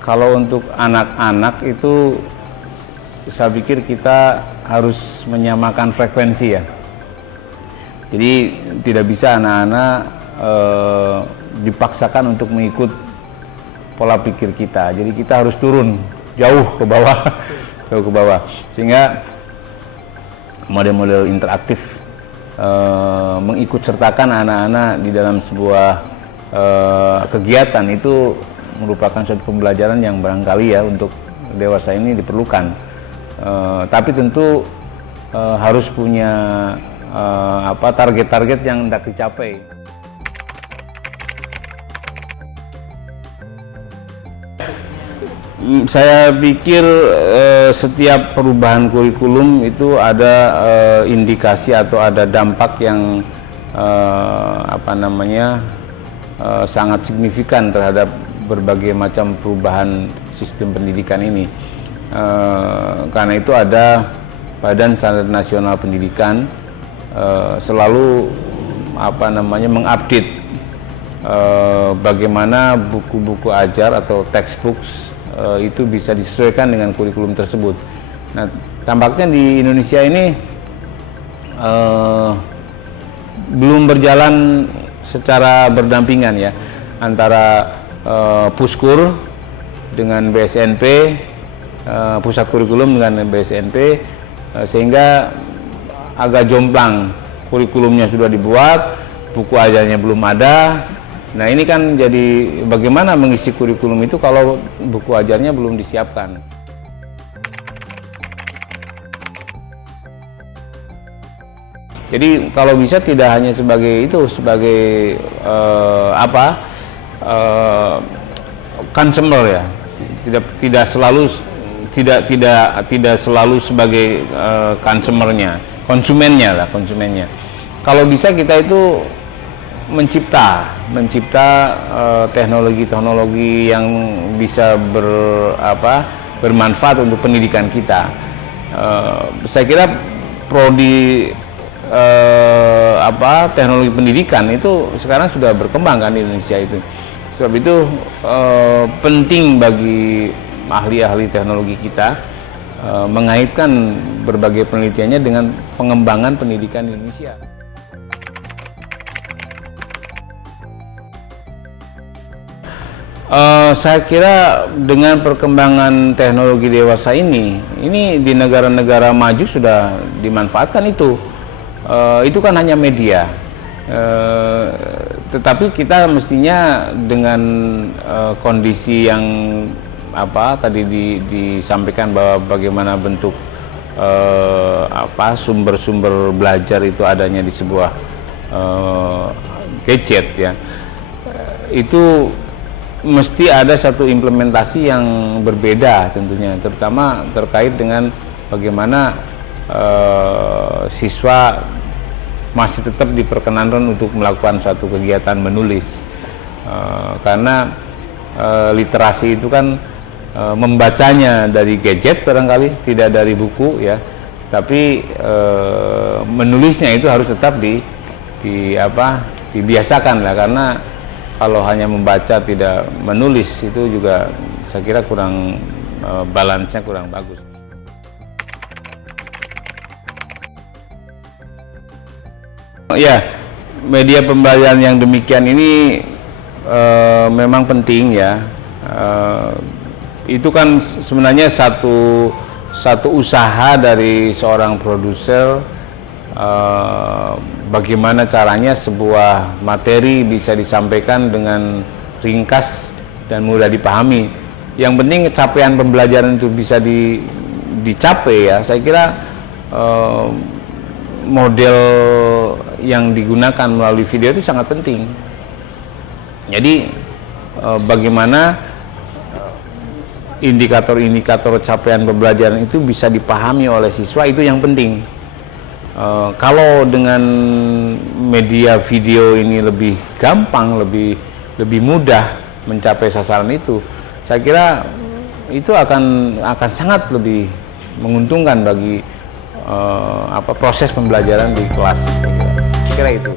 Kalau untuk anak-anak itu saya pikir kita harus menyamakan frekuensi ya. Jadi tidak bisa anak-anak dipaksakan untuk mengikut pola pikir kita. Jadi kita harus turun jauh ke bawah, jauh ke bawah. Sehingga model-model interaktif mengikut sertakan anak-anak di dalam sebuah kegiatan itu merupakan suatu pembelajaran yang barangkali ya untuk dewasa ini diperlukan. Tapi tentu harus punya target-target yang hendak dicapai. Saya pikir setiap perubahan kurikulum itu ada indikasi atau ada dampak yang sangat signifikan terhadap berbagai macam perubahan sistem pendidikan ini. Karena itu ada Badan Standar Nasional Pendidikan selalu mengupdate bagaimana buku-buku ajar atau textbooks itu bisa disesuaikan dengan kurikulum tersebut. Nah, tampaknya di Indonesia ini belum berjalan secara berdampingan ya antara Puskur dengan BSNP, Pusat Kurikulum dengan BSNP, sehingga agak jomplang. Kurikulumnya sudah dibuat, buku ajarnya belum ada. Nah, ini kan jadi bagaimana mengisi kurikulum itu kalau buku ajarnya belum disiapkan. Jadi kalau bisa tidak hanya sebagai consumer ya, tidak selalu sebagai konsumennya. Kalau bisa kita itu mencipta teknologi-teknologi yang bisa bermanfaat untuk pendidikan kita. Saya kira prodi teknologi pendidikan itu sekarang sudah berkembang kan di Indonesia itu. Sebab itu penting bagi ahli-ahli teknologi kita mengaitkan berbagai penelitiannya dengan pengembangan pendidikan di Indonesia. Saya kira dengan perkembangan teknologi dewasa ini di negara-negara maju sudah dimanfaatkan itu. Itu kan hanya media. Tetapi kita mestinya dengan kondisi yang tadi disampaikan bahwa bagaimana bentuk sumber-sumber belajar itu adanya di sebuah gadget ya. Itu mesti ada satu implementasi yang berbeda tentunya, terutama terkait dengan bagaimana siswa masih tetap diperkenankan untuk melakukan suatu kegiatan menulis, karena literasi itu kan membacanya dari gadget barangkali, tidak dari buku ya, tapi menulisnya itu harus tetap dibiasakan lah, karena kalau hanya membaca tidak menulis itu juga saya kira kurang balance-nya kurang bagus. Ya, media pembelajaran yang demikian ini memang penting ya. Itu kan sebenarnya satu usaha dari seorang produser. Bagaimana caranya sebuah materi bisa disampaikan dengan ringkas dan mudah dipahami. Yang penting capaian pembelajaran itu bisa dicapai ya. Saya kira model yang digunakan melalui video itu sangat penting. Jadi bagaimana indikator-indikator capaian pembelajaran itu bisa dipahami oleh siswa, itu yang penting. Kalau dengan media video ini lebih gampang, lebih mudah mencapai sasaran itu, saya kira itu akan sangat lebih menguntungkan bagi proses pembelajaran di kelas. Saya kira itu.